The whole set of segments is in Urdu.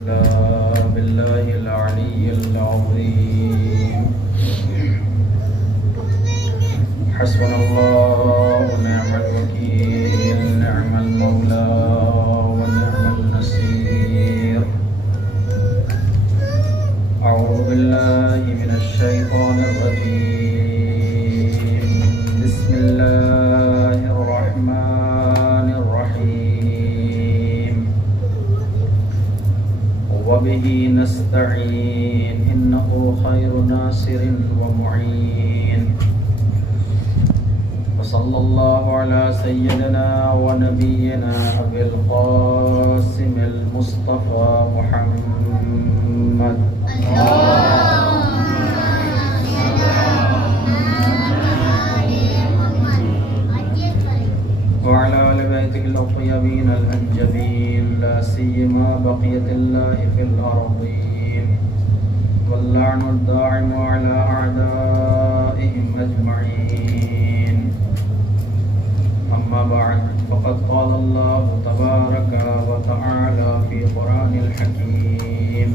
بالله العلي العظيم حسبنا الله ونعم الوكيل نعم المولى ونعم النصير أعوذ بالله من الشيطان الرجيم بسم الله الرحمن الرحيم وبه نستعين إنه خير ناصر ومعين وصلى الله على سيدنا ونبينا أبي القاسم المصطفى محمد وعلى آل بيته الطيبين الأنجبين لا سيما بقية الله في الأرضين واللعن الداعم على أعدائهم أجمعين أما بعد فقد قال الله تبارك وتعالى في قرآن الحكيم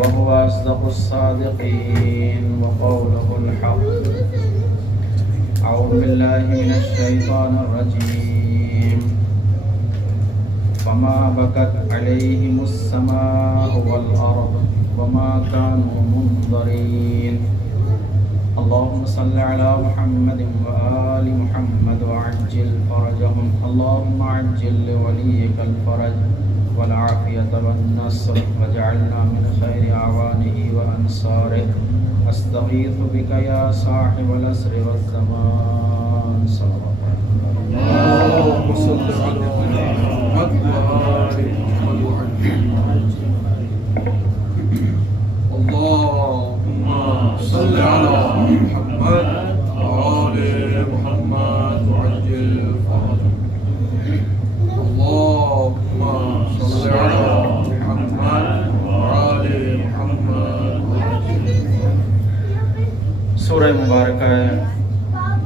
وهو أصدق الصادقين وقوله الحق أعوذ بالله من الشيطان الرجيم فما بكت عليهم السماء والأرض وما كانوا منظرين اللهم صل على محمد وآل محمد وعجل فرجهم اللهم عجل لوليك الفرج والعافية والنصر واجعلنا من خير أعوانه وأنصاره أستغيث بك يا صاحب العصر والزمان صلى الله عليه وسلم اللهم صل على محمد وآل محمد اللهم صل على محمد وآل محمد وعجل فرجهم اللهم صل على محمد وآل محمد وعجل سورہ مبارکہ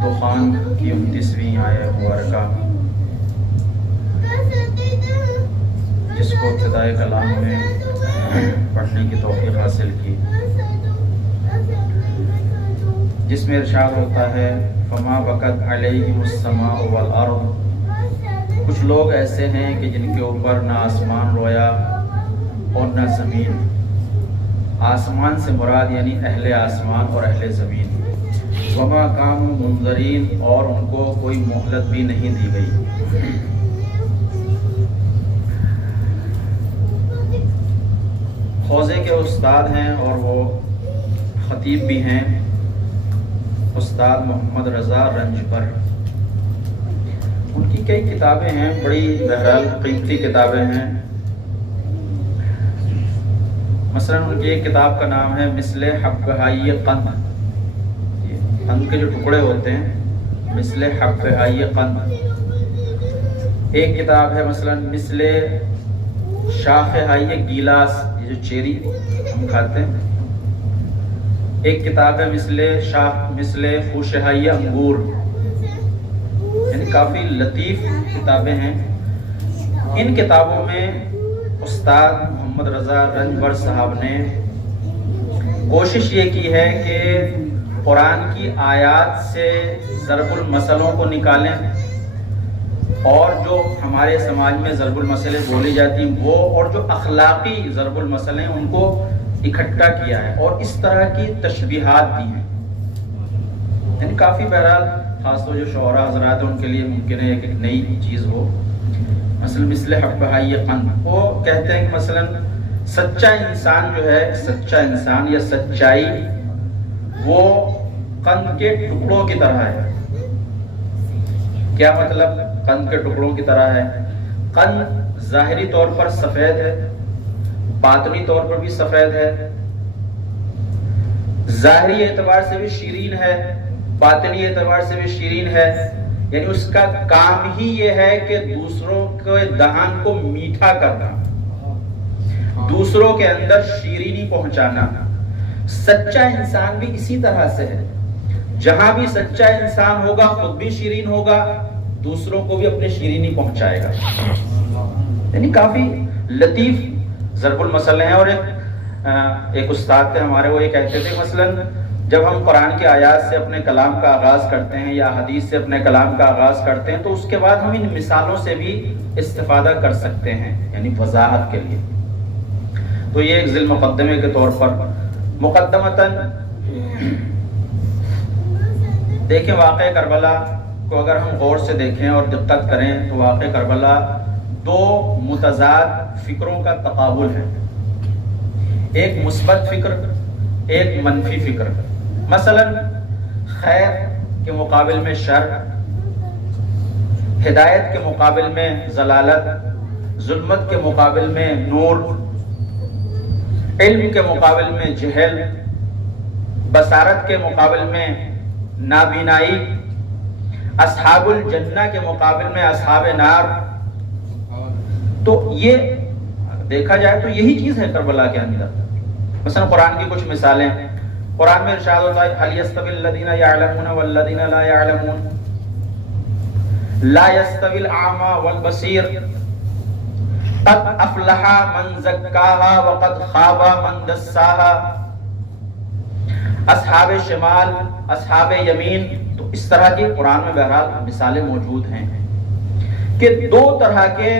دخان کی 29ویں آیت مبارکہ جس کو ابتدائے کلام میں پڑھنے کی توفیق حاصل کی، جس میں ارشاد ہوتا ہے فما بکت علیہم السماء والارض، کچھ لوگ ایسے ہیں کہ جن کے اوپر نہ آسمان رویا اور نہ زمین، آسمان سے مراد یعنی اہل آسمان اور اہل زمین، وما کانوا منظرین، اور ان کو کوئی مہلت بھی نہیں دی گئی۔ خوضے کے استاد ہیں اور وہ خطیب بھی ہیں، استاد محمد رضا رنجبر۔ ان کی کئی کتابیں ہیں، بڑی بہرحال قیمتی کتابیں ہیں۔ مثلا ان کی ایک کتاب کا نام ہے مثل حبہائی قند، قند کے جو ٹکڑے ہوتے ہیں مثل حبہائی قند۔ ایک کتاب ہے مثلا مثل شاخہائی گیلاس، یہ جو چیری ہم کھاتے ہیں۔ ایک کتاب ہے مثل خوشہائی انگور، یعنی کافی لطیف کتابیں ہیں۔ ان کتابوں میں استاد محمد رضا رنجبر صاحب نے کوشش یہ کی ہے کہ قرآن کی آیات سے ضرب المثلوں کو نکالیں، اور جو ہمارے سماج میں ضرب المثلیں بولی جاتی ہیں وہ، اور جو اخلاقی ضرب المثل ہیں ان کو اکٹھا کیا ہے اور اس طرح کی تشبیہات دی ہیں۔ یعنی کافی بہرحال خاص طور جو شعراء حضرات ہیں ان کے لیے ممکن ہے کہ ایک نئی چیز ہو۔ مثلا مثل حبہائی قند، وہ کہتے ہیں کہ مثلا سچا انسان جو ہے، سچا انسان یا سچائی وہ قند کے ٹکڑوں کی طرح ہے۔ کیا مطلب قند کے ٹکڑوں کی طرح ہے؟ قند ظاہری طور پر سفید ہے، باطنی طور پر بھی سفید ہے، ظاہری اعتبار سے بھی شیرین ہے، باطنی اعتبار سے بھی شیرین ہے، یعنی اس کا کام ہی یہ ہے کہ دوسروں کے دہان کو میٹھا کرنا، دوسروں کے اندر شیرینی پہنچانا۔ سچا انسان بھی اسی طرح سے ہے، جہاں بھی سچا انسان ہوگا خود بھی شیرین ہوگا، دوسروں کو بھی اپنے شیرینی پہنچائے گا۔ یعنی کافی لطیف ضرب المثل ہیں، اور ایک استاد تھے ہمارے، وہ یہ کہتے تھے مثلاً جب ہم قرآن کی آیات سے اپنے کلام کا آغاز کرتے ہیں یا حدیث سے اپنے کلام کا آغاز کرتے ہیں تو اس کے بعد ہم ان مثالوں سے بھی استفادہ کر سکتے ہیں، یعنی وضاحت کے لیے۔ تو یہ ایک ذیل مقدمے کے طور پر مقدمتاً دیکھیں واقعہ کربلا کو اگر ہم غور سے دیکھیں اور دقت کریں تو واقعہ کربلا دو متضاد فکروں کا تقابل ہے، ایک مثبت فکر، ایک منفی فکر۔ مثلا خیر کے مقابل میں شر، ہدایت کے مقابل میں ضلالت، ظلمت کے مقابل میں نور، علم کے مقابل میں جہل، بصارت کے مقابل میں نابینائی، اصحاب الجنہ کے مقابل میں اصحاب نار۔ تو یہ دیکھا جائے تو یہی چیز ہے کربلا کے اندر۔ مثلا قرآن کی کچھ مثالیں، قرآن میں ارشاد ہوتا ہے هل يستوي الذين يعلمون والذين لا يعلمون لا يستوي الأعمى والبصير قد أفلح من زكاها وقد خاب من دساها۔ اصحاب شمال، اصحاب یمین، تو اس طرح کی قرآن میں بہرحال مثالیں موجود ہیں کہ دو طرح کے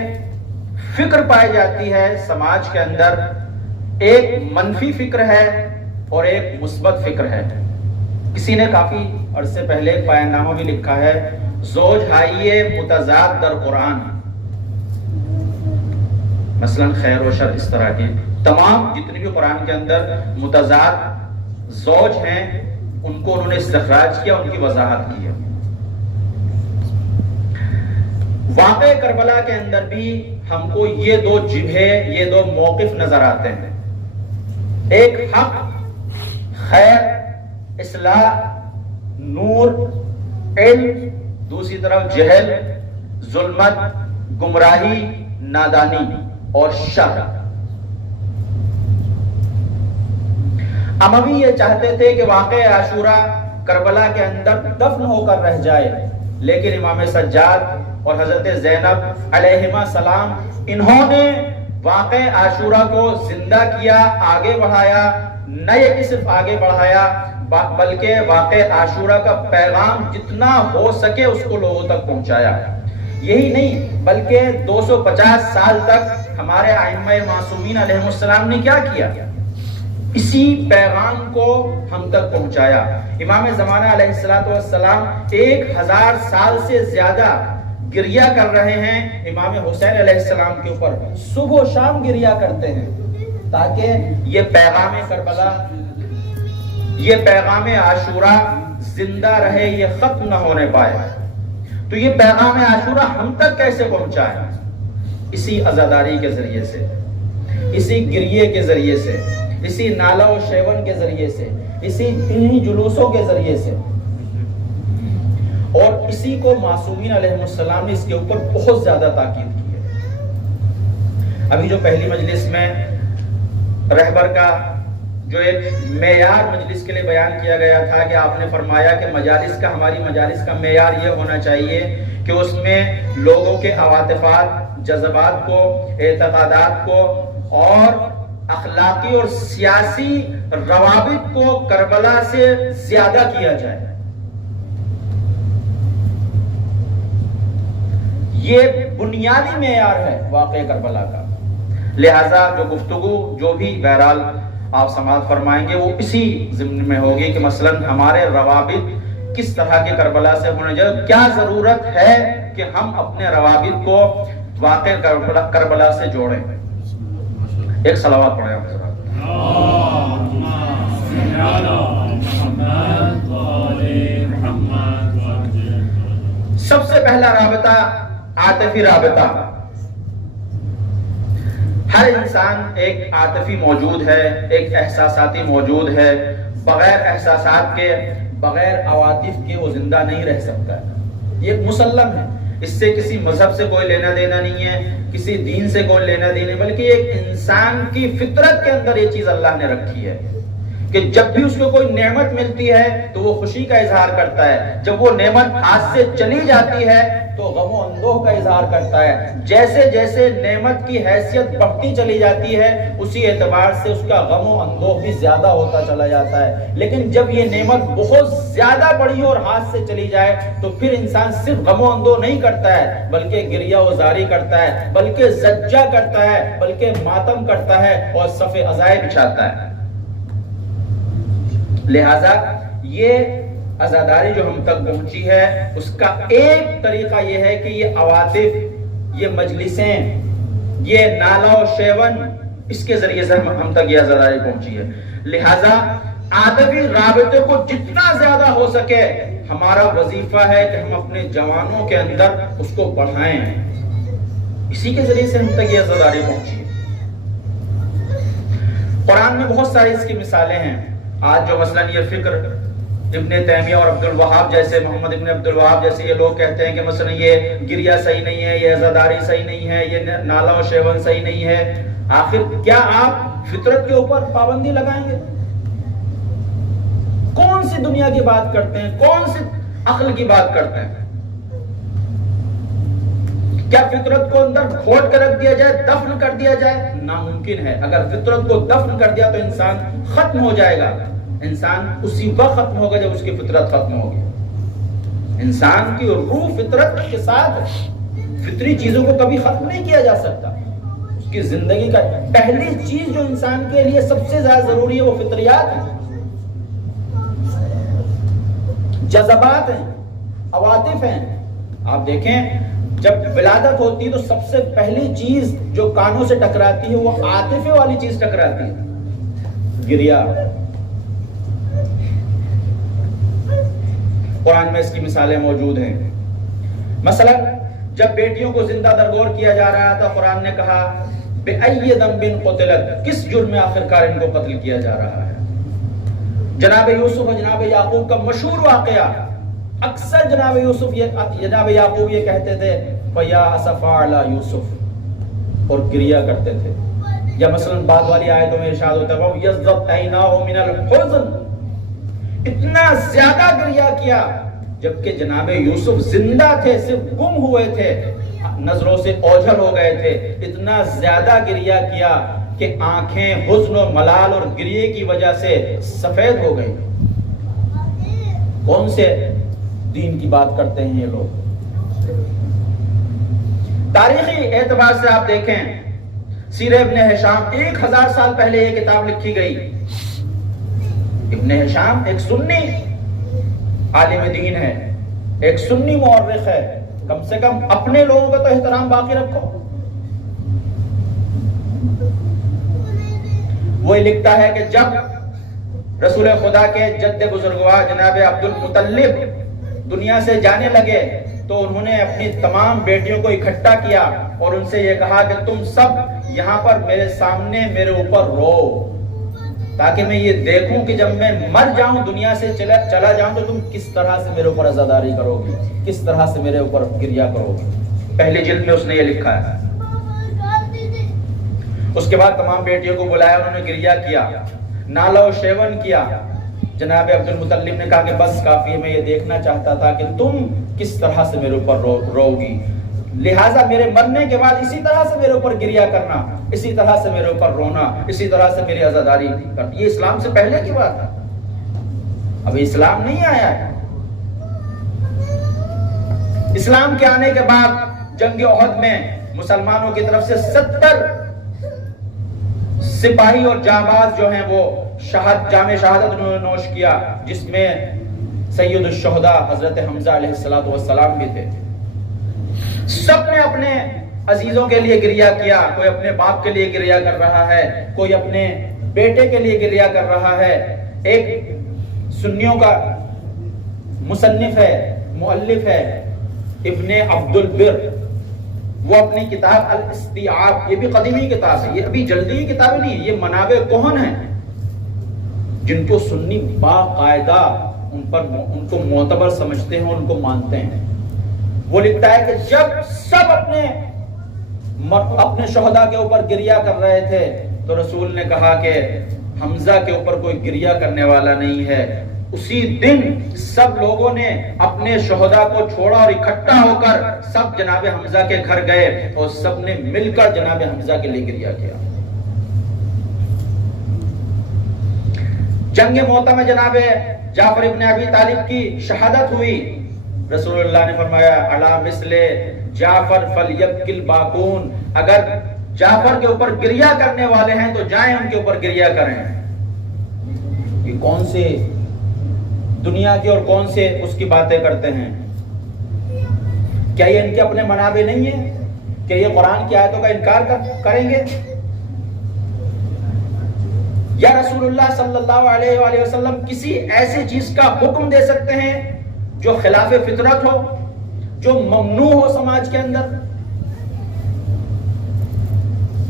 فکر پائی جاتی ہے سماج کے اندر، ایک منفی فکر ہے اور ایک مثبت فکر ہے۔ کسی نے کافی عرصے پہلے ایک بیان نامہ بھی لکھا ہے، زوج ہائیے متضاد در قرآن، مثلا خیر و شر، اس طرح کے تمام جتنے بھی قرآن کے اندر متضاد زوج ہیں ان کو انہوں نے استخراج کیا، ان کی وضاحت کی ہے۔ واقع کربلا کے اندر بھی ہم کو یہ دو جبہے، یہ دو موقف نظر آتے ہیں، ایک حق، خیر، اصلاح، نور، علم، دوسری طرف جہل، ظلمت، گمراہی، نادانی اور شر۔ اموی یہ چاہتے تھے کہ واقع عاشورہ کربلا کے اندر دفن ہو کر رہ جائے، لیکن امام سجاد اور حضرت زینب علیہما السلام انہوں نے واقع عاشورہ کو زندہ کیا، آگے بڑھایا، نہ یہ کہ صرف آگے بڑھایا بلکہ واقع عاشورہ کا پیغام جتنا ہو سکے اس کو لوگوں تک پہنچایا۔ یہی نہیں بلکہ 250 سال تک ہمارے ائمہ معصومین علیہ السلام نے کیا کیا؟ اسی پیغام کو ہم تک پہنچایا۔ امام زمانہ علیہ السلام 1000 سال سے زیادہ گریہ کر رہے ہیں امام حسین علیہ السلام کے اوپر، صبح و شام گریہ کرتے ہیں تاکہ یہ پیغام کربلا، یہ پیغام عاشورہ زندہ رہے، یہ ختم نہ ہونے پائے۔ تو یہ پیغام عاشورہ ہم تک کیسے پہنچا ہے؟ اسی عزاداری کے ذریعے سے، اسی گریے کے ذریعے سے، اسی نالہ و شیون کے ذریعے سے، اسی انہی جلوسوں کے ذریعے سے، اور اسی کو معصومین علیہ السلام نے اس کے اوپر بہت زیادہ تاکید کی ہے۔ ابھی جو پہلی مجلس میں رہبر کا جو ایک معیار مجلس کے لیے بیان کیا گیا تھا کہ آپ نے فرمایا کہ مجالس کا، ہماری مجالس کا معیار یہ ہونا چاہیے کہ اس میں لوگوں کے عواطفات، جذبات کو، اعتقادات کو اور اخلاقی اور سیاسی روابط کو کربلا سے زیادہ کیا جائے۔ یہ بنیادی معیار ہے واقعہ کربلا کا۔ لہذا جو گفتگو جو بھی بہرحال آپ سماعت فرمائیں گے وہ اسی ضمن میں ہوگی کہ مثلا ہمارے روابط کس طرح کے کربلا سے ہونے چاہیے، کیا ضرورت ہے کہ ہم اپنے روابط کو واقع کربلا سے جوڑیں۔ ایک صلوات پڑھیں آپ حضرات۔ سب سے پہلا رابطہ عاطفی رابطہ۔ ہر انسان ایک عاطفی موجود ہے، ایک احساساتی موجود ہے، بغیر احساسات کے، بغیر عواطف کے وہ زندہ نہیں رہ سکتا ہے، یہ ایک مسلم ہے۔ اس سے کسی مذہب سے کوئی لینا دینا نہیں ہے، کسی دین سے کوئی لینا دینا، بلکہ ایک انسان کی فطرت کے اندر یہ چیز اللہ نے رکھی ہے کہ جب بھی اس کو کوئی نعمت ملتی ہے تو وہ خوشی کا اظہار کرتا ہے، جب وہ نعمت ہاتھ سے چلی جاتی ہے تو غم و اندوہ کا اظہار کرتا ہے. جیسے جیسے نعمت کی حیثیت بڑھتی چلی جاتی ہے اسی اعتبار سے اس کا غم و اندوہ بھی زیادہ ہوتا چلا جاتا ہے. لیکن جب یہ نعمت بہت زیادہ بڑی اور ہاتھ سے چلی جائے تو پھر انسان صرف غم و اندوہ نہیں کرتا ہے بلکہ گریہ و زاری کرتا ہے, بلکہ زجہ کرتا ہے, بلکہ ماتم کرتا ہے اور صف عزائے بچھاتا ہے. لہذا یہ عزاداری جو ہم تک پہنچی ہے اس کا ایک طریقہ یہ ہے کہ یہ عواطف, یہ مجلسیں, یہ نالا و شیون, اس کے ذریعے سے ہم تک یہ عزاداری پہنچی ہے. لہذا آدمی رابطے کو جتنا زیادہ ہو سکے ہمارا وظیفہ ہے کہ ہم اپنے جوانوں کے اندر اس کو بڑھائیں. اسی کے ذریعے سے ہم تک یہ عزاداری پہنچی ہے. قرآن میں بہت ساری اس کی مثالیں ہیں. آج جو مثلا یہ فکر ابن تیمیہ اور عبد الوہاب جیسے, محمد ابن عبد الوہاب جیسے یہ لوگ کہتے ہیں کہ مثلا یہ گریہ صحیح نہیں ہے, یہ عزاداری صحیح نہیں ہے, یہ نالا و شیون صحیح نہیں ہے. آخر کیا آپ فطرت کے اوپر پابندی لگائیں گے؟ کون سی دنیا کی بات کرتے ہیں, کون سی عقل کی بات کرتے ہیں؟ کیا فطرت کو اندر گھوٹ کر رکھ دیا جائے, دفن کر دیا جائے؟ ناممکن ہے. اگر فطرت کو دفن کر دیا تو انسان ختم ہو جائے گا. انسان اسی وقت ختم ہوگا جب اس کی فطرت ختم ہوگی. انسان کی روح فطرت کے ساتھ, فطری چیزوں کو کبھی ختم نہیں کیا جا سکتا. اس کی زندگی کا پہلی چیز جو انسان کے لیے سب سے زیادہ ضروری ہے وہ فطریات ہیں, جذبات ہیں, عواطف ہیں. آپ دیکھیں جب ولادت ہوتی ہے تو سب سے پہلی چیز جو کانوں سے ٹکراتی ہے وہ عاطفے والی چیز ٹکراتی ہے, گریہ. قرآن میں اس کی مثالیں موجود ہیں. مثلا جب بیٹیوں کو زندہ درگور کیا جا رہا تھا قرآن نے کہا بِأَيِّ ذَنبٍ قُتِلَتْ, کس جرم میں آخرکار ان کو قتل کیا جا رہا ہے. جناب یوسف اور جناب یعقوب کا مشہور واقعہ, اکثر جناب یعقوب یہ کہتے تھے فَيَا أَسَفَا عَلَى يُوسُف, اور گریہ کرتے تھے. یا مثلا بعد والی آیتوں میں ارشاد ہوتا ہے وَيَزَّتْ عَيْنَاهُ مِنَ الْحُزْنِ, اتنا زیادہ گریہ کیا جبکہ جناب یوسف زندہ تھے, صرف گم ہوئے تھے, نظروں سے اوجھل ہو گئے تھے. اتنا زیادہ گریہ کیا کہ آنکھیں حزن و ملال اور گریہ کی وجہ سے سفید ہو گئی. کون سے دین کی بات کرتے ہیں یہ لوگ؟ تاریخی اعتبار سے آپ دیکھیں سیرہ ابن ہشام, 1000 سال پہلے یہ کتاب لکھی گئی. ابن ہشام ایک سنی عالم دین ہے, ایک سنی مورخ ہے. کم سے کم اپنے لوگوں کا تو احترام باقی رکھو. وہ لکھتا ہے کہ جب رسول خدا کے جد بزرگوار جناب عبد المطلب دنیا سے جانے لگے تو انہوں نے اپنی تمام بیٹیوں کو اکٹھا کیا اور ان سے یہ کہا کہ تم سب یہاں پر میرے سامنے میرے اوپر رو, تاکہ میں یہ دیکھوں کہ جب میں مر جاؤں, دنیا سے چلا جاؤں, تو تم کس طرح سے میرے اوپر عزاداری کرو گی, کس طرح سے میرے اوپر گریہ کرو گی. پہلی جلد میں اس نے یہ لکھا ہے. اس کے بعد تمام بیٹیوں کو بلایا, انہوں نے گریہ کیا, نالا و شیون کیا. جناب عبد المطلب نے کہا کہ بس کافی ہے, میں یہ دیکھنا چاہتا تھا کہ تم کس طرح سے میرے اوپر رو گی, لہٰذا میرے مرنے کے بعد اسی طرح سے میرے اوپر گریہ کرنا, اسی طرح سے میرے اوپر رونا, اسی طرح سے میری عزاداری کرنا. یہ اسلام سے پہلے کی بات ہے, ابھی اسلام نہیں آیا ہے. اسلام کے آنے کے بعد جنگ احد میں مسلمانوں کی طرف سے 70 سپاہی اور جانباز جو ہیں وہ جام شہادت نوش کیا, جس میں سید الشہداء حضرت حمزہ علیہ السلام بھی تھے. سب نے اپنے عزیزوں کے لیے گریہ کیا. کوئی اپنے باپ کے لیے گریہ کر رہا ہے, کوئی اپنے بیٹے کے لیے گریہ کر رہا ہے. ایک سنیوں کا مصنف ہے, مؤلف ہے ابن عبد البر, وہ اپنی کتاب الاستیعاب, یہ بھی قدیمی کتاب ہے, یہ ابھی جلدی کی کتاب نہیں, یہ منابع کہن ہیں جن کو سنی باقاعدہ ان کو معتبر سمجھتے ہیں, ان کو مانتے ہیں. وہ لکھتا ہے کہ جب سب اپنے شہداء کے اوپر گریہ کر رہے تھے تو رسول نے کہا کہ حمزہ کے اوپر کوئی گریہ کرنے والا نہیں ہے, اسی دن سب لوگوں نے اپنے شہداء کو چھوڑا اور اکٹھا ہو کر سب جناب حمزہ کے گھر گئے اور سب نے مل کر جناب حمزہ کے لیے گریہ کیا. جنگ موتا میں جناب جعفر ابن ابی طالب کی شہادت ہوئی. رسول اللہ نے فرمایا علی مثل جعفر فلیبکی الباقون، اگر جعفر کے اوپر گریہ کرنے والے ہیں تو جائیں ان کے اوپر گریہ کریں. یہ کون سے دنیا کے اور کون سے اس کی باتیں کرتے ہیں؟ کیا یہ ان کے اپنے منابع نہیں ہیں؟ کیا یہ قرآن کی آیتوں کا انکار کریں گے؟ یا رسول اللہ صلی اللہ علیہ وآلہ وسلم کسی ایسی چیز کا حکم دے سکتے ہیں جو خلاف فطرت ہو، جو ممنوع ہو سماج کے اندر؟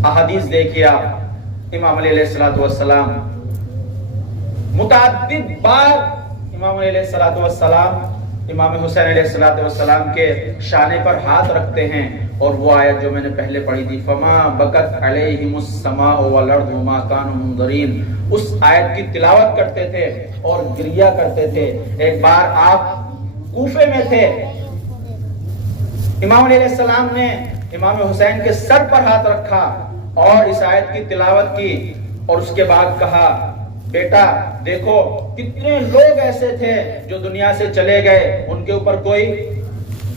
احادیث دیکھیے آپ، امام علیہ الصلوۃ والسلام متعدد بار امام علیہ الصلوۃ والسلام امام حسین علیہ الصلوۃ والسلام کے شانے پر ہاتھ رکھتے ہیں، اور وہ آیت جو میں نے پہلے پڑھی تھی فما بکت علیہم السماء والارض وما كانوا منظرین، اس آیت کی تلاوت کرتے تھے اور گریہ کرتے تھے. ایک بار آپ کوفے میں تھے، امام علیہ السلام نے امام حسین کے سر پر ہاتھ رکھا اور اس آیت کی تلاوت کی، اور اس کے بعد کہا بیٹا دیکھو کتنے لوگ ایسے تھے جو دنیا سے چلے گئے، ان کے اوپر کوئی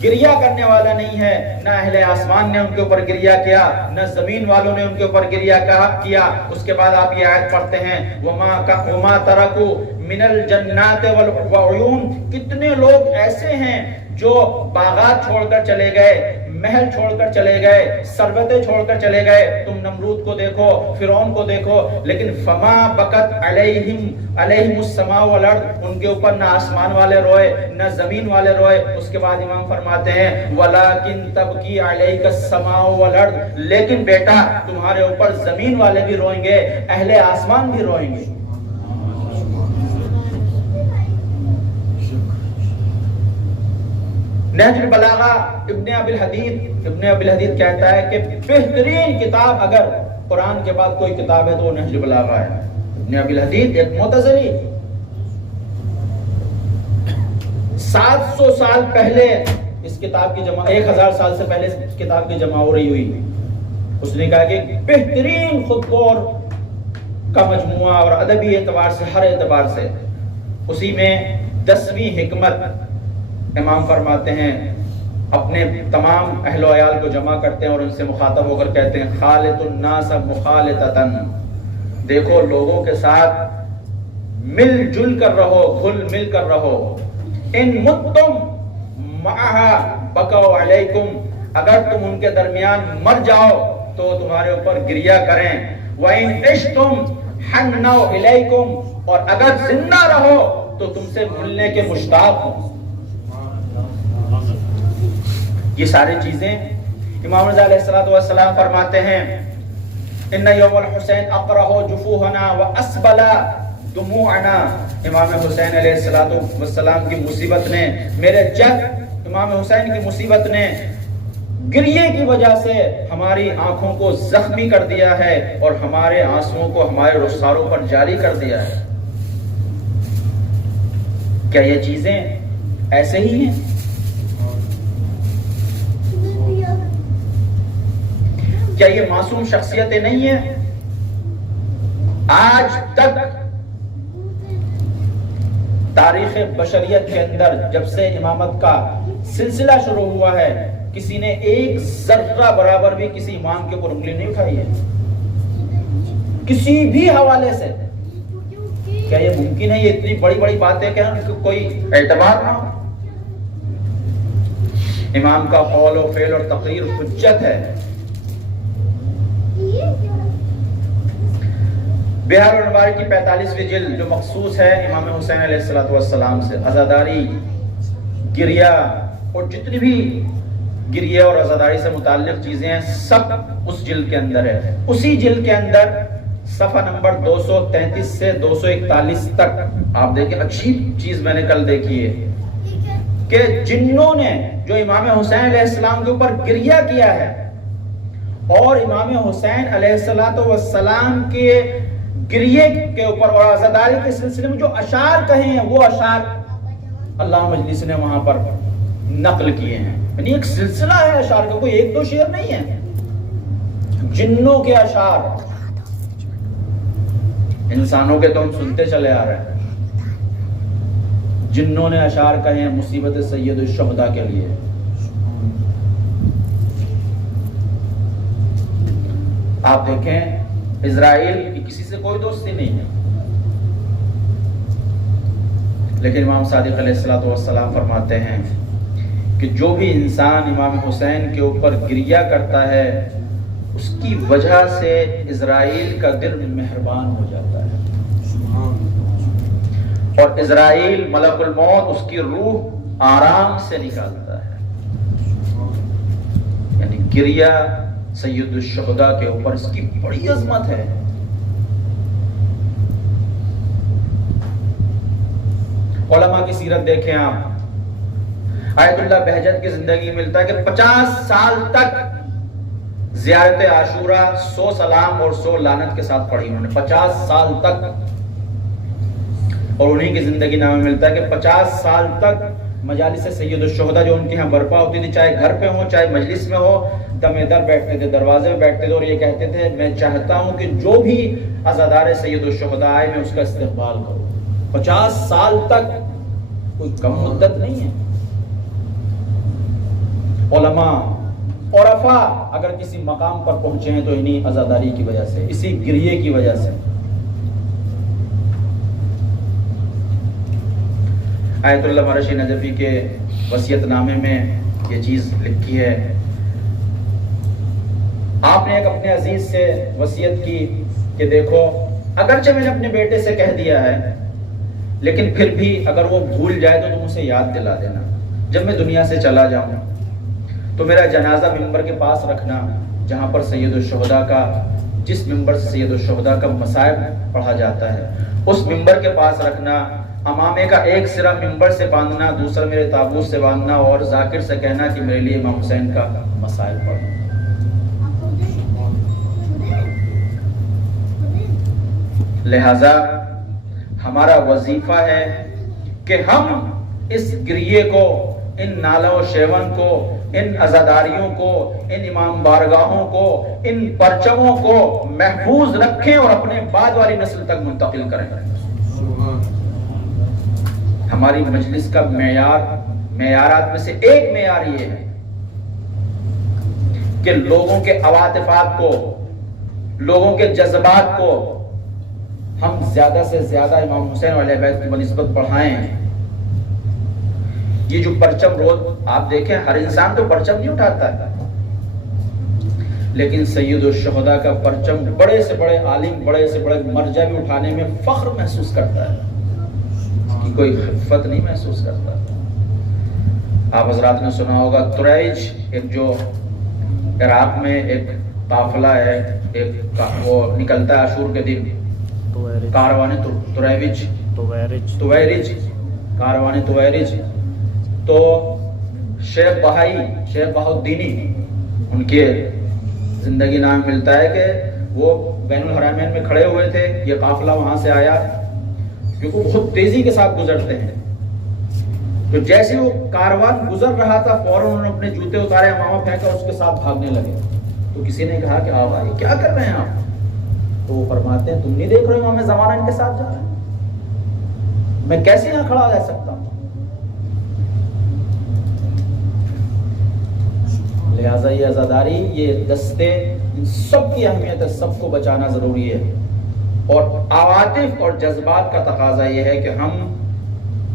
گریہ کرنے والا نہیں ہے، نہ اہل آسمان نے ان کے اوپر گریہ کیا، نہ زمین والوں نے ان کے اوپر گریہ کیا. اس کے بعد آپ یہ آیت پڑھتے ہیں وما ترکوا من الجنات والعیون، کتنے لوگ ایسے ہیں جو باغات چھوڑ کر چلے گئے، محل چھوڑ کر چلے گئے، ثروتیں چھوڑ کر چلے گئے. تم نمرود کو دیکھو، فرعون کو دیکھو، لیکن فما بکت علیہم السماء والارض، ان کے اوپر نہ آسمان والے روئے نہ زمین والے روئے. اس کے بعد امام فرماتے ہیں ولیکن تبکی علیک السماء والارض، لیکن بیٹا تمہارے اوپر زمین والے بھی روئیں گے، اہل آسمان بھی روئیں گے. نہج البلاغہ ابن ابی الحدید کہتا ہے کہ بہترین کتاب اگر قرآن کے بعد کوئی کتاب ہے تو وہ نہج البلاغہ ہے. ابن ابی الحدید ایک معتزلی، 700 سال پہلے اس کتاب کی جمع، 1000 سال سے پہلے اس کتاب کی جمع ہو رہی ہوئی. اس نے کہا کہ بہترین خودکور کا مجموعہ اور ادبی اعتبار سے، ہر اعتبار سے، اسی میں 10ویں حکمت امام فرماتے ہیں اپنے تمام اہل و عیال کو جمع کرتے ہیں اور ان سے مخاطب ہو کر کہتے ہیں خالط الناس مخالطتاً، دیکھو لوگوں کے ساتھ مل جل کر رہو، گھل مل کر رہو. ان متم معها بکوا علیکم، اگر تم ان کے درمیان مر جاؤ تو تمہارے اوپر گریہ کریں. وَإِنْ عِشْتُمْ حَنَّوْا إِلَيْكُمْ، اور اگر زندہ رہو تو تم سے ملنے کے مشتاق ہوں. یہ ساری چیزیں امام رضا علیہ السلام فرماتے ہیں ان یوم الحسین اقرح جفوہنا واسبل دموعنا، امام حسین علیہ السلام کی مصیبت نے، میرے جد امام حسین کی مصیبت نے گریے کی وجہ سے ہماری آنکھوں کو زخمی کر دیا ہے اور ہمارے آنسوؤں کو ہمارے رخساروں پر جاری کر دیا ہے. کیا یہ چیزیں ایسے ہی ہیں؟ کیا یہ معصوم شخصیتیں نہیں ہیں؟ آج تک تاریخ بشریت کے اندر جب سے امامت کا سلسلہ شروع ہوا ہے کسی نے ایک ذرہ برابر بھی کسی امام کے اوپر انگلی نہیں اٹھائی ہے کسی بھی حوالے سے. کیا یہ ممکن ہے؟ یہ اتنی بڑی بڑی باتیں کہ کوئی اعتبار نہ ہو؟ امام کا قول و فعل اور تقریر حجت ہے. بہار الانوار کی 45ویں جلد جو مخصوص ہے امام حسین علیہ السلام سے، عزاداری، گریہ اور جتنی بھی گریہ اور عزاداری سے متعلق چیزیں ہیں سب اس جلد کے اندر ہے. اسی جلد کے اندر صفحہ نمبر 233 سے 241 تک آپ دیکھیں. عجیب چیز میں نے کل دیکھی ہے کہ جنوں نے جو امام حسین علیہ السلام کے اوپر گریہ کیا ہے اور امام حسین علیہ السلام کے گریے کے اوپر اور عزاداری کے سلسلے میں جو اشعار کہے ہیں وہ اشعار اللہ مجلس نے وہاں پر نقل کیے ہیں. یعنی ایک سلسلہ ہے اشعار کا، کوئی ایک دو شعر نہیں ہے. جنوں کے اشعار، انسانوں کے تو ہم سنتے چلے آ رہے ہیں، جنوں نے اشعار کہے ہیں مصیبت سید الشہداء کے لیے. آپ دیکھیں اسرائیل کی کسی سے کوئی دوستی نہیں ہے، لیکن امام صادق علیہ الصلوۃ والسلام فرماتے ہیں کہ جو بھی انسان امام حسین کے اوپر گریہ کرتا ہے اس کی وجہ سے اسرائیل کا دل مہربان ہو جاتا ہے، اور اسرائیل ملک الموت اس کی روح آرام سے نکالتا ہے. یعنی گریہ سید الشہداء کے اوپر اس کی بڑی عظمت ہے. علماء کی سیرت دیکھیں آپ، آیت اللہ بہجت کی زندگی میں ملتا ہے کہ 50 سال تک زیارت عاشورہ 100 سلام اور 100 لعنت کے ساتھ پڑھی انہوں نے، 50 سال تک. اور انہی کی زندگی نامہ میں ملتا ہے کہ 50 سال تک مجالس سید الشہداء جو ان کے ہاں برپا ہوتی تھی، چاہے گھر پہ ہو چاہے مجلس میں ہو، دم در بیٹھتے تھے، دروازے میں بیٹھتے تھے اور یہ کہتے تھے میں چاہتا ہوں کہ جو بھی عزادار سید الشہداء آئے میں اس کا استقبال کروں. 50 سال تک کوئی کم مدت نہیں ہے. علماء عرفاء اگر کسی مقام پر پہنچے ہیں تو انہی عزاداری کی وجہ سے، اسی گریے کی وجہ سے. آیت اللہ مرشی نجفی کے وصیت نامے میں یہ چیز لکھی ہے. آپ نے ایک اپنے عزیز سے وصیت کی کہ دیکھو اگرچہ میں نے اپنے بیٹے سے کہہ دیا ہے لیکن پھر بھی اگر وہ بھول جائے تو تم اسے یاد دلا دینا. جب میں دنیا سے چلا جاؤں تو میرا جنازہ ممبر کے پاس رکھنا جہاں پر سید الشہداء کا، جس ممبر سے سید الشہداء کا مصائب پڑھا جاتا ہے اس ممبر کے پاس رکھنا. امامے کا ایک سرا ممبر سے باندھنا، دوسرا میرے تابوت سے باندھنا، اور ذاکر سے کہنا کہ میرے لیے امام حسین کا مسائل پڑھنا. لہذا ہمارا وظیفہ ہے کہ ہم اس گریے کو، ان نالہ و شیون کو، ان عزاداریوں کو، ان امام بارگاہوں کو، ان پرچموں کو محفوظ رکھیں اور اپنے بعد والی نسل تک منتقل کریں. ہماری مجلس کا معیارات میں سے ایک معیار یہ ہے کہ لوگوں کے عواطفات کو، لوگوں کے جذبات کو ہم زیادہ سے زیادہ امام حسین و اہل بیت کی بنسبت بڑھائیں. یہ جو پرچم روز آپ دیکھیں، ہر انسان تو پرچم نہیں اٹھاتا ہے، لیکن سید الشہداء کا پرچم بڑے سے بڑے عالم، بڑے سے بڑے مرجع بھی اٹھانے میں فخر محسوس کرتا ہے، کہ کوئی خفت نہیں محسوس کرتا. آپ حضرات نے سنا ہوگا تریج، ایک جو عراق میں ایک قافلہ ہے، ایک وہ نکلتا ہے عاشور کے دن، کاروان تویرج، کاروان تویرج. تو شیخ بہائی، شیخ بہاؤدینی، ان کے زندگی نام ملتا ہے کہ وہ بین الحرمین میں کھڑے ہوئے تھے، یہ قافلہ وہاں سے آیا کیونکہ بہت تیزی کے ساتھ گزرتے ہیں. تو جیسے وہ کاروان گزر رہا تھا فوراً انہوں نے اپنے جوتے اتارے، امامہ پھینکا، اس کے ساتھ بھاگنے لگے. تو کسی نے کہا کہ آو بھائی کیا کر رہے ہیں آپ؟ تو وہ فرماتے ہیں تم نہیں دیکھ رہے ہو ہمیں زمانہ ان کے ساتھ جا رہا ہے، میں کیسے یہاں کھڑا رہ سکتا ہوں؟ لہٰذا یہ عزاداری، یہ دستے، ان سب کی اہمیت ہے، سب کو بچانا ضروری ہے. اور عواطف اور جذبات کا تقاضا یہ ہے کہ ہم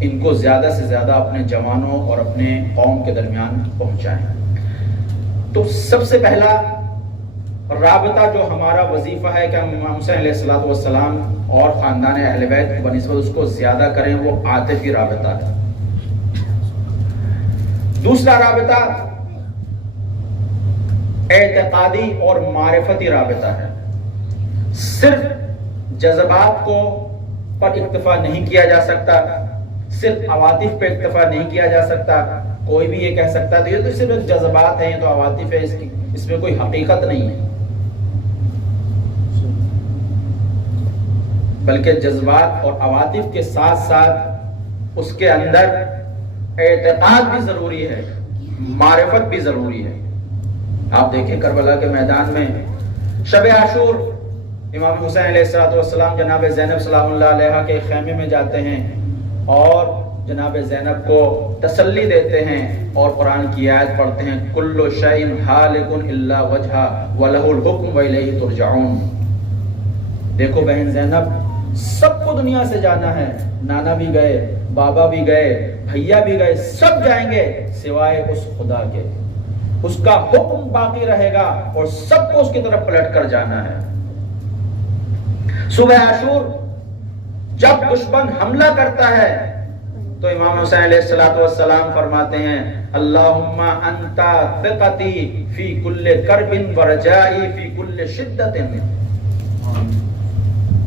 ان کو زیادہ سے زیادہ اپنے جوانوں اور اپنے قوم کے درمیان پہنچائیں. تو سب سے پہلا رابطہ جو ہمارا وظیفہ ہے کہ ہم امام حسین علیہ الصلوۃ والسلام اور خاندان اہل بیت کی بنسبت اس کو زیادہ کریں، وہ عاطفی رابطہ ہے. دوسرا رابطہ اعتقادی اور معرفتی رابطہ ہے. صرف جذبات کو پر اکتفا نہیں کیا جا سکتا، صرف عواطف پہ اکتفا نہیں کیا جا سکتا. کوئی بھی یہ کہہ سکتا ہے تو یہ تو صرف جذبات ہیں، یہ تو عواطف ہے، اس میں کوئی حقیقت نہیں ہے. بلکہ جذبات اور عواطف کے ساتھ ساتھ اس کے اندر اعتقاد بھی ضروری ہے، معرفت بھی ضروری ہے۔ آپ دیکھیں کربلا کے میدان میں شب عاشور امام حسین علیہ السلام جناب زینب سلام اللہ علیہا کے خیمے میں جاتے ہیں اور جناب زینب کو تسلی دیتے ہیں اور قرآن کی آیت پڑھتے ہیں کل شیء ہالک الا وجہہ ولہ الحکم والیہ ترجعون۔ دیکھو بہن زینب، سب کو دنیا سے جانا ہے، نانا بھی گئے، بابا بھی گئے، بھیا بھی گئے، سب جائیں گے سوائے اس خدا کے، اس کا حکم باقی رہے گا اور سب کو اس کی طرف پلٹ کر جانا ہے۔ صبح عاشور جب دشمن حملہ کرتا ہے تو امام حسین علیہ السلام فرماتے ہیں اللہم انت ثقتی فی کل کرب ورجائی فی کل شدت،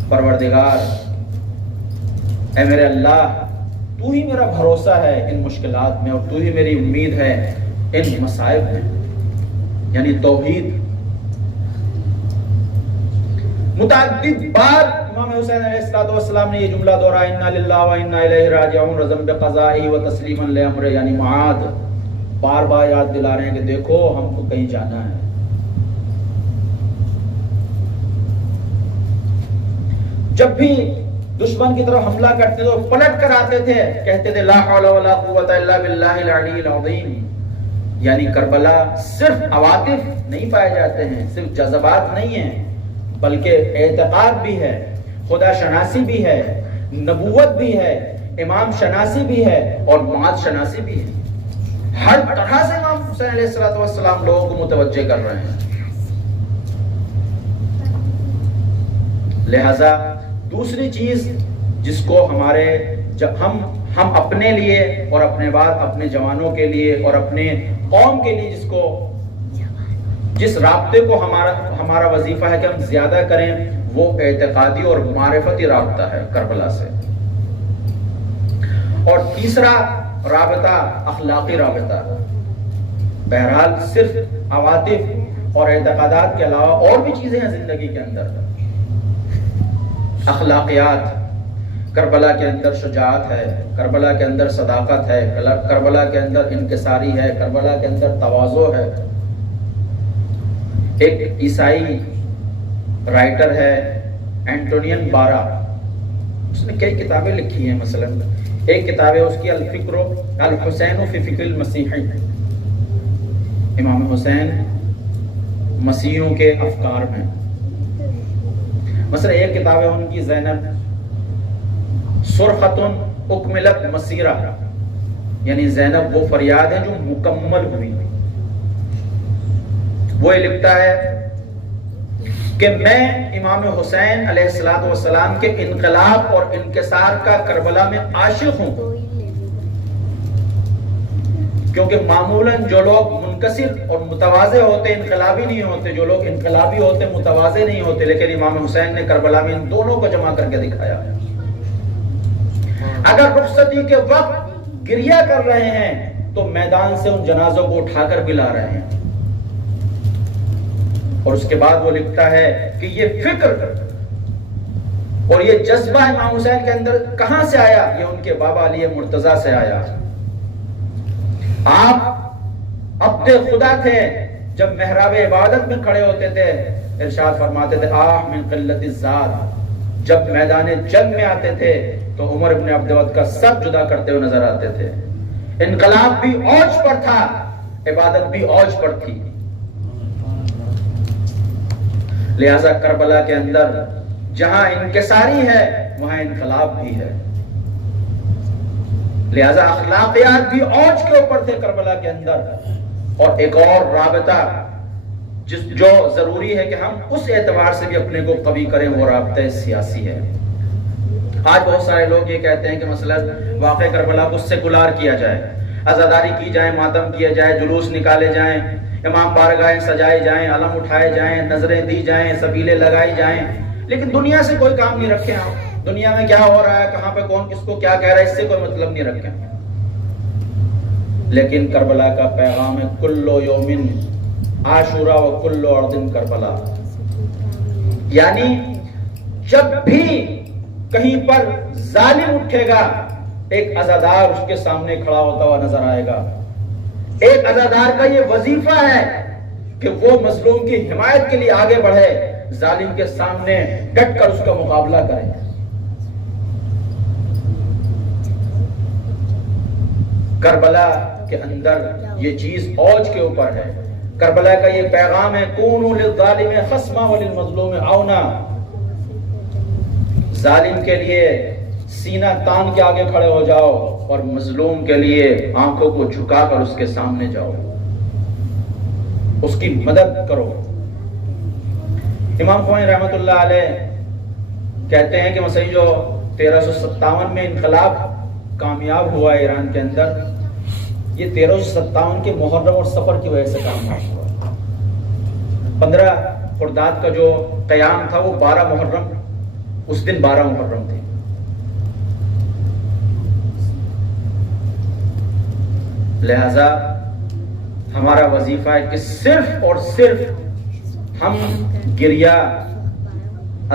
پروردگار اے میرے اللہ، تو ہی میرا بھروسہ ہے ان مشکلات میں اور تو ہی میری امید ہے ان مصائب میں، یعنی توحید۔ متعدد بار امام حسین علیہ السلام نے یہ جملہ دہرایا انا للہ و انا الیہ راجعون رضا بقضائہ و تسلیما لامر، یعنی معاد بار بار یاد دلا رہے ہیں کہ دیکھو ہم کو کہیں جانا ہے۔ جب بھی دشمن کی طرف حملہ کرتے تو پلٹ کر آتے تھے، کہتے تھے لا حول ولا قوت الا باللہ العلی العظیم، یعنی کربلا صرف عواطف نہیں پائے جاتے ہیں، صرف جذبات نہیں ہیں، بلکہ اعتقاد بھی ہے، خدا شناسی بھی ہے، نبوت بھی ہے، امام شناسی بھی ہے اور معاد شناسی بھی ہے۔ ہر طرح سے امام حسین علیہ السلام لوگوں کو متوجہ کر رہے ہیں۔ لہذا دوسری چیز جس کو ہمارے جب ہم اپنے لیے اور اپنے بعد اپنے جوانوں کے لیے اور اپنے قوم کے لیے جس رابطے کو ہمارا وظیفہ ہے کہ ہم زیادہ کریں، وہ اعتقادی اور معرفتی رابطہ ہے کربلا سے۔ اور تیسرا رابطہ اخلاقی رابطہ۔ بہرحال صرف عواطف اور اعتقادات کے علاوہ اور بھی چیزیں ہیں زندگی کے اندر۔ اخلاقیات، کربلا کے اندر شجاعت ہے، کربلا کے اندر صداقت ہے، کربلا کے اندر انکساری ہے، کربلا کے اندر تواضع ہے۔ ایک عیسائی رائٹر ہے اینٹونین بارا، اس نے کئی کتابیں لکھی ہیں، مثلا ایک کتاب ہے اس کی الفکر الحسین فی فکر المسیحی، امام حسین مسیحیوں کے افکار میں۔ مثلا ایک کتاب ہے ان کی زینب سرخۃ اکملت مسیرہ، یعنی زینب وہ فریاد ہے جو مکمل ہوئی۔ وہ یہ لکھتا ہے کہ میں امام حسین علیہ السلام کے انقلاب اور انکسار کا کربلا میں عاشق ہوں، کیونکہ معمولاً جو لوگ منکسر اور متواضع ہوتے انقلابی نہیں ہوتے، جو لوگ انقلابی ہوتے متواضع نہیں ہوتے، لیکن امام حسین نے کربلا میں ان دونوں کو جمع کر کے دکھایا۔ اگر رخصتی کے وقت گریہ کر رہے ہیں تو میدان سے ان جنازوں کو اٹھا کر بھی لا رہے ہیں۔ اور اس کے بعد وہ لکھتا ہے کہ یہ فکر اور یہ جذبہ امام حسین کے اندر کہاں سے آیا؟ یہ ان کے بابا علی مرتضیٰ سے آیا۔ آپ عبد خدا تھے، جب محراب عبادت میں کھڑے ہوتے تھے ارشاد فرماتے تھے آہ من قلت الذات، جب میدان جنگ میں آتے تھے تو عمر ابن عبدود کا سر جدا کرتے ہوئے نظر آتے تھے۔ انقلاب بھی اوج پر تھا، عبادت بھی اوج پر تھی۔ لہذا کربلا کے اندر جہاں انکساری ہے وہاں انقلاب بھی ہے، لہذا اخلاقیات بھی اوج کے اوپر تھے کربلا کے اندر۔ اور ایک اور رابطہ جو ضروری ہے کہ ہم اس اعتبار سے بھی اپنے کو قوی کریں، وہ رابطہ سیاسی ہے۔ آج بہت سارے لوگ یہ کہتے ہیں کہ مثلا واقع کربلا کو سیکولار کیا جائے، عزاداری کی جائے، ماتم کیا جائے، جلوس نکالے جائیں، امام بارگاہیں سجائے جائیں، علم اٹھائے جائیں، نظریں دی جائیں، سبیلیں لگائی جائیں، لیکن دنیا سے کوئی کام نہیں رکھے ہم۔ دنیا میں کیا ہو رہا ہے، کہاں پہ کون کس کو کیا کہہ رہا ہے، اس سے کوئی مطلب نہیں رکھے۔ لیکن کربلا کا پیغام ہے کل یوم عاشورا و کل ارض کربلا، یعنی جب بھی کہیں پر ظالم اٹھے گا، ایک عزادار اس کے سامنے کھڑا ہوتا ہوا نظر آئے گا۔ ایک عزادار کا یہ وظیفہ ہے کہ وہ مظلوم کی حمایت کے لیے آگے بڑھے، ظالم کے سامنے ڈٹ کر اس کا مقابلہ کرے۔ کربلا کے اندر یہ چیز اوج کے اوپر ہے۔ کربلا کا یہ پیغام ہے، کونوا للظالم خصما وللمظلوم عونا۔ ظالم کے لیے سینہ تان کے آگے کھڑے ہو جاؤ اور مظلوم کے لیے آنکھوں کو جھکا کر اس کے سامنے جاؤ، اس کی مدد کرو۔ امام خمینی رحمۃ اللہ علیہ کہتے ہیں کہ مسیح جو 1357 میں انقلاب کامیاب ہوا ہے ایران کے اندر، یہ 1357 کے محرم اور صفر کی وجہ سے کامیاب ہوا۔ 15 خرداد کا جو قیام تھا وہ 12 محرم، اس دن 12 محرم تھے۔ لہذا ہمارا وظیفہ ہے کہ صرف اور صرف ہم گریہ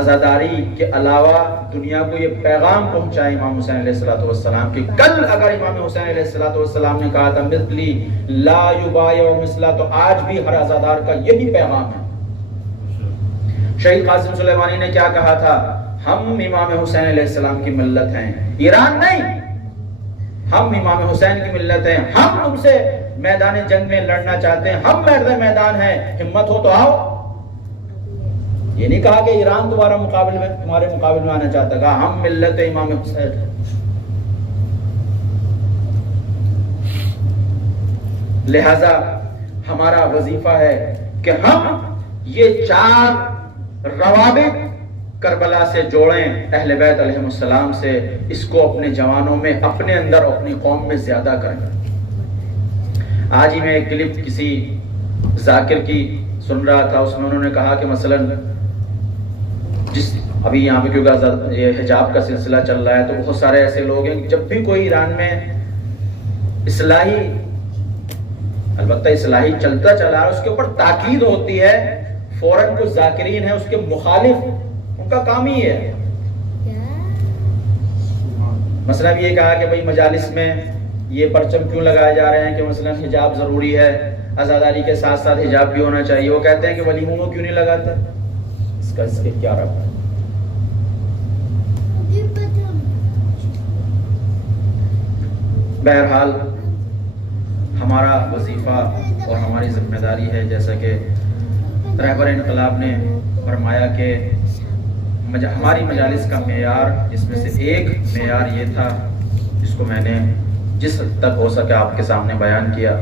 عزاداری کے علاوہ دنیا کو یہ پیغام پہنچائے امام حسین علیہ السلام کہ کل اگر امام حسین علیہ السلام نے کہا تھا مثلی لا یبایع مثلا، تو آج بھی ہر عزادار کا یہی پیغام ہے۔ شہید قاسم سلیمانی نے کیا کہا تھا؟ ہم امام حسین علیہ السلام کی ملت ہیں، ایران نہیں، ہم امام حسین کی ملت ہیں، ہم تم سے میدان جنگ میں لڑنا چاہتے ہیں، ہم مرد میدان ہیں، ہمت ہو تو آؤ۔ یہ نہیں کہا کہ ایران تمہارے مقابل میں آنا چاہتا، کہا ہم ملت امام حسین۔ لہذا ہمارا وظیفہ ہے کہ ہم یہ 4 روابط کربلا سے جوڑیں، اہل بیت علیہ السلام سے، اس کو اپنے جوانوں میں، اپنے اندر، اپنی قوم میں زیادہ کریں۔ آج ہی میں ایک کلپ کسی ذاکر کی سن رہا تھا، اس میں انہوں نے کہا کہ مثلا ابھی یہاں پہ کیونکہ یہ حجاب کا سلسلہ چل رہا ہے تو بہت سارے ایسے لوگ ہیں جب بھی کوئی ایران میں اصلاحی، البتہ اصلاحی چلتا چلا ہے، اس کے اوپر تاکید ہوتی ہے، فوراً کچھ ذاکرین ہیں اس کے مخالف، ان کا کام ہی ہے۔ مثلا یہ کہا کہ بھئی مجالس میں یہ پرچم کیوں لگائے جا رہے ہیں کہ مثلا حجاب ضروری ہے، عزاداری کے ساتھ ساتھ حجاب بھی ہونا چاہیے، وہ کہتے ہیں کہ ولیموں میں کیوں نہیں لگاتے، اس کے کیا ربط ہے؟ بہرحال ہمارا وظیفہ اور ہماری ذمہ داری ہے، جیسا کہ رہبر انقلاب نے فرمایا کہ ہماری مجالس کا معیار، جس میں سے ایک معیار یہ تھا جس کو میں نے جس حد تک ہو سکے آپ کے سامنے بیان کیا۔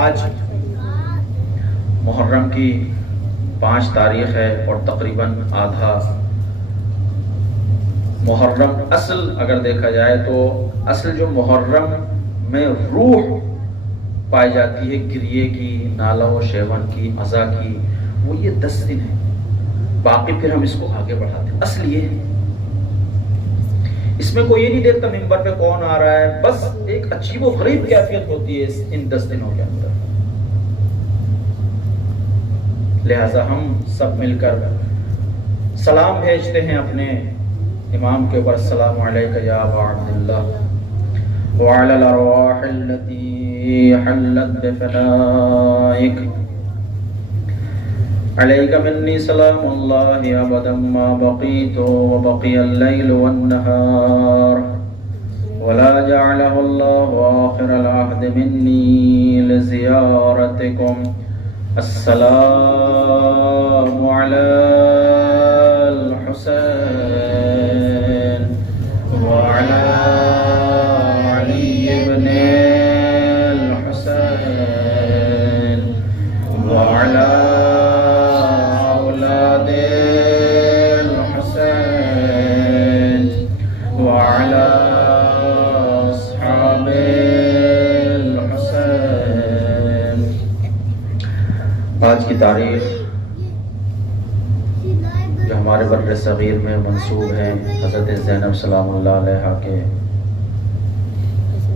آج محرم کی 5 تاریخ ہے اور تقریباً آدھا محرم، اصل اگر دیکھا جائے تو اصل جو محرم میں روح پائی جاتی ہے گریے کی، نالہ و شیون کی، عزا کی، وہ یہ 10 دن ہے، باقی پھر ہم اس کو آگے بڑھاتے ہیں۔ اصل یہ ہے، اس میں کوئی یہ نہیں دیکھتا ممبر پہ کون آ رہا ہے، بس ایک عجیب و غریب کیفیت ہوتی ہے ان 10 دنوں کے اندر۔ لہذا ہم سب مل کر سلام بھیجتے ہیں اپنے امام کے اوپر، السلام علیکہ یا ابا عبداللہ وعلی الارواح التي حلت بفنائک، علیک منی سلام اللہ ابدا ما بقیت وبقی اللیل والنہار ولا جعلہ اللہ آخر العہد منی لزیارتکم، السلام علی الحسین وعلی علی ابن الحسین وعلی اولاد الحسین وعلی اصحاب الحسین۔ آج کی تاریخ جو ہمارے بر صغیر میں منسوب ہے حضرت زینب سلام اللہ علیہ کے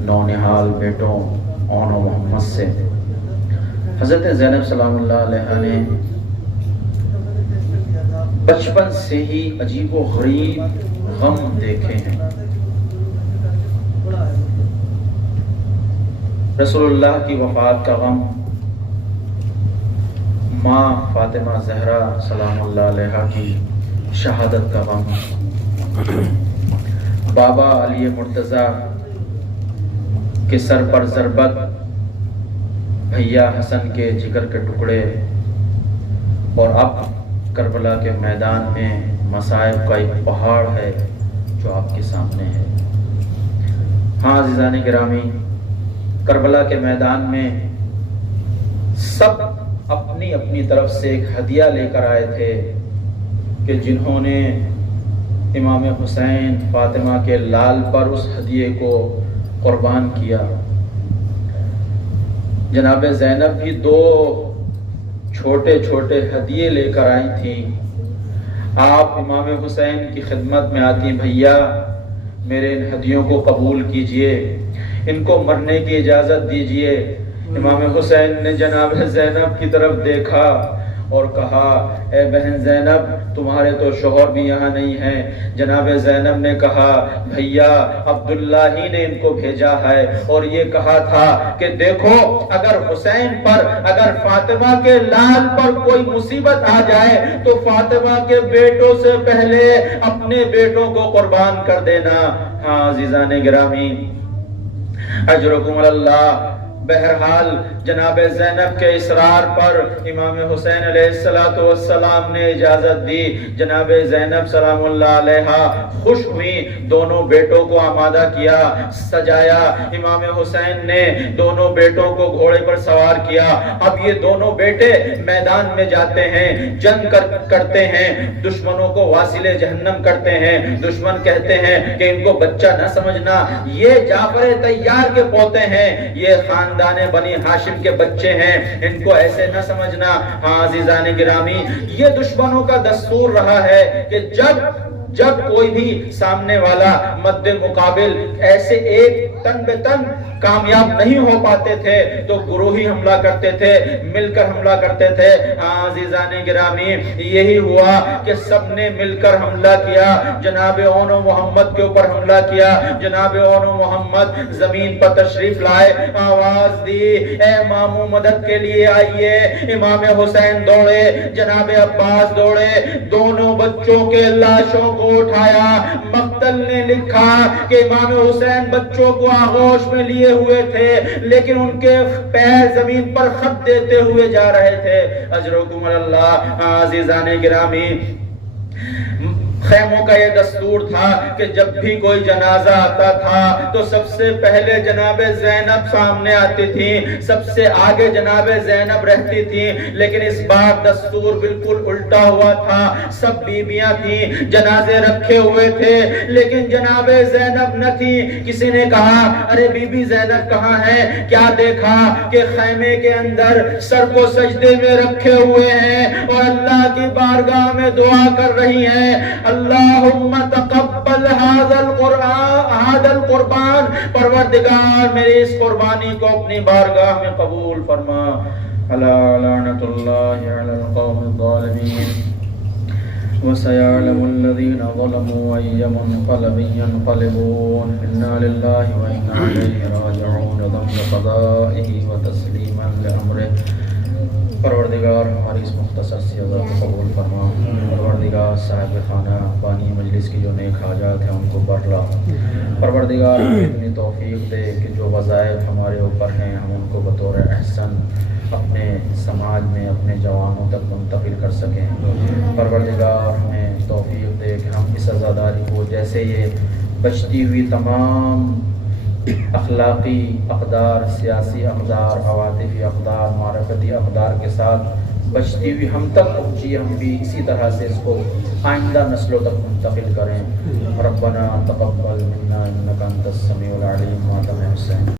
نونہال بیٹوں اون و محمد سے، حضرت زینب سلام اللہ علیہ نے بچپن سے ہی عجیب و غریب غم دیکھے ہیں۔ رسول اللہ کی وفات کا غم، ماں فاطمہ زہرا سلام اللہ علیہا کی شہادت کا غم، بابا علی مرتضیٰ کے سر پر ضربت، بھیا حسن کے جگر کے ٹکڑے، اور اب کربلا کے میدان میں مصائب کا ایک پہاڑ ہے جو آپ کے سامنے ہے۔ ہاں عزیزان گرامی، کربلا کے میدان میں سب اپنی اپنی طرف سے ایک ہدیہ لے کر آئے تھے کہ جنہوں نے امام حسین فاطمہ کے لال پر اس ہدیے کو قربان کیا۔ جناب زینب بھی 2 چھوٹے چھوٹے ہدیے لے کر آئی تھیں۔ آپ امام حسین کی خدمت میں آتی، بھیا میرے ان ہدیوں کو قبول کیجئے، ان کو مرنے کی اجازت دیجئے۔ امام حسین نے جناب زینب کی طرف دیکھا اور کہا، اے بہن زینب، تمہارے تو شوہر بھی یہاں نہیں ہیں۔ جناب زینب نے کہا، بھیا عبداللہ ہی نے ان کو بھیجا ہے، اور یہ کہا تھا کہ دیکھو اگر حسین پر، اگر فاطمہ کے لال پر کوئی مصیبت آ جائے تو فاطمہ کے بیٹوں سے پہلے اپنے بیٹوں کو قربان کر دینا۔ ہاں عزیزان گرامی، اجرکم اللہ۔ بہرحال جناب زینب کے اصرار پر امام حسین علیہ السلام نے اجازت دی۔ جناب زینب سلام اللہ علیہا خوش ہوئی، دونوں بیٹوں کو آمادہ کیا، سجایا۔ امام حسین نے دونوں بیٹوں کو گھوڑے پر سوار کیا۔ اب یہ دونوں بیٹے میدان میں جاتے ہیں، جنگ کرتے ہیں، دشمنوں کو واصل جہنم کرتے ہیں۔ دشمن کہتے ہیں کہ ان کو بچہ نہ سمجھنا، یہ جعفر طیار کے پوتے ہیں، یہ خاندان بنی ہاشم کے بچے ہیں، ان کو ایسے نہ سمجھنا۔ ہاں عزیزان گرامی، یہ دشمنوں کا دستور رہا ہے کہ جب کوئی بھی سامنے والا مد مقابل ایسے ایک تن بے تن کامیاب نہیں ہو پاتے تھے تو گروہی حملہ کرتے تھے، مل کر حملہ کرتے تھے۔ ہاں عزیزان گرامی، یہی ہوا کہ سب نے مل کر حملہ کیا، جناب اون و محمد کے اوپر حملہ کیا۔ جناب اون و محمد زمین پر تشریف لائے، آواز دی، اے ماموں مدد کے لیے آئیے۔ امام حسین دوڑے، جناب عباس دوڑے، دونوں بچوں کے لاشوں کو اٹھایا۔ مقتل نے لکھا کہ امام حسین بچوں کو آغوش میں لیے ہوئے تھے، لیکن ان کے پیر زمین پر خط دیتے ہوئے جا رہے تھے۔ اجرکم اللہ۔ عزیزان گرامی، خیموں کا یہ دستور تھا کہ جب بھی کوئی جنازہ آتا تھا تو سب سے پہلے جناب زینب سامنے آتی تھی، سب سے آگے جناب زینب رہتی تھی۔ لیکن اس بار دستور بالکل الٹا ہوا تھا، سب بیویاں تھیں، جنازے رکھے ہوئے تھے، لیکن جناب زینب نہ تھی۔ کسی نے کہا، ارے بی بی زینب کہاں ہے؟ کیا دیکھا کہ خیمے کے اندر سر کو سجدے میں رکھے ہوئے ہیں اور اللہ کی بارگاہ میں دعا کر رہی ہیں، اللہم تقبل هذا القربان، پروردگار میری اس قربانی کو اپنی بارگاہ میں قبول فرما۔ الا لعنت اللہ علی القوم الظالمین وسيعلم الذين ظلموا أي منقلب ينقلبون إنا لله وإنا إليه راجعون ضمن قضائه وتسليما لأمره۔ پروردگار ہماری اس مختصر سی عظات کو قبول فرما۔ پروردگار صاحب خانہ بانی مجلس کی جو نیک حاجات ہیں ان کو برلا۔ پروردگار ہمیں اتنی توفیق دے کہ جو وظائف ہمارے اوپر ہیں ہم ان کو بطور احسن اپنے سماج میں اپنے جوانوں تک منتقل کر سکیں۔ پروردگار ہمیں توفیق دے کہ ہم اس عزاداری کو، جیسے یہ بچتی ہوئی تمام اخلاقی اقدار، سیاسی اقدار، عواطفی اقدار، معرفتی اقدار کے ساتھ بچتی ہوئی ہم تک پہنچی، ہم بھی اسی طرح سے اس کو آئندہ نسلوں تک منتقل کریں۔ ربنا تقبل منا انک انت السمیع العلیم واتم حسین۔